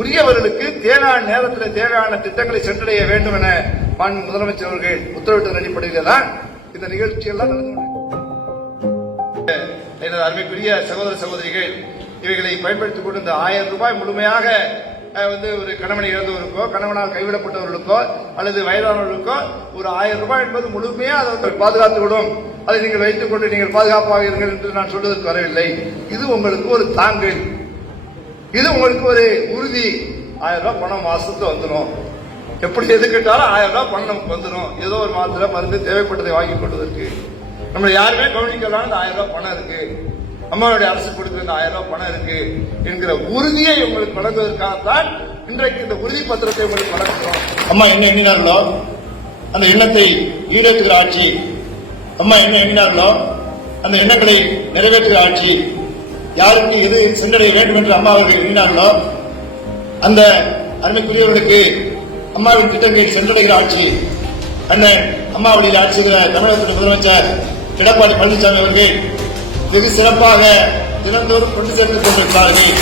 உரியவர்களுக்கு தேவையான நேரத்தில் தேவையான திட்டங்களை சென்றடைய வேண்டும் என முதலமைச்சர் அவர்கள் உத்தரவிட்டதன் அடிப்படையில் தான் இந்த நிகழ்ச்சியெல்லாம் நடந்து எனது அருமைக்குரிய சகோதர சகோதரிகள் இவைகளை பயன்படுத்திக் கொண்டு இந்த 1000 ரூபாய் முழுமையாக ஒரு கணவனை இழந்தவருக்கோ கணவனால் கைவிடப்பட்டவர்களுக்கோ அல்லது வயதானவர்களுக்கோ ஒரு 1000 ரூபாய் என்பது முழுமையாக அதை பாதுகாத்துவிடும். அதை நீங்கள் வைத்துக் கொண்டு நீங்கள் பாதுகாப்பாக இருங்கள் என்று நான் சொல்வதற்கு வரவில்லை. இது உங்களுக்கு ஒரு தாங்கல், இது உங்களுக்கு ஒரு உறுதி. 1000 ரூபாய் பணம் மாசத்துக்கு வந்துடும். எப்படி எது கேட்டாலும் 1000 ரூபாய் பணம் நமக்கு வந்துடும். ஏதோ ஒரு மாத்திரை மருந்து தேவைப்பட்டதை வாங்கிக் கொள்வதற்கு நம்ம யாருமே கவனிக்கலாம். இந்த 1000 ரூபாய் பணம் இருக்கு, அம்மாவுடைய அரசு கொடுத்த இந்த 1000 ரூபாய் பணம் இருக்கு என்கிற உறுதியை உங்களுக்கு வழங்குவதற்காகத்தான் இன்றைக்கு இந்த உறுதி பத்திரத்தை உங்களுக்கு வழங்குகிறோம். அம்மா என்ன எண்ணினார்களோ அந்த எண்ணத்தை ஈடேற்றுகிற ஆட்சி, அம்மா என்ன எண்ணினார்களோ அந்த எண்ணங்களை நிறைவேற்றுகிற ஆட்சி, யாருக்கு எது சென்றடைய வேண்டும் என்று அம்மா அவர்கள் எண்ணினார்களோ அந்த அருமைக்குரியவர்களுக்கு அம்மாவின் திட்டங்களில் சென்றடைகிற ஆட்சி, அண்ணன் அம்மா வழியில் ஆட்சி செய்கிற தமிழகத்தின் முதலமைச்சர் எடப்பாடி பழனிசாமி அவர்கள் வெகு சிறப்பாக தினந்தோறும் கொண்டு சென்று கொண்டிருக்கிறார்கள்.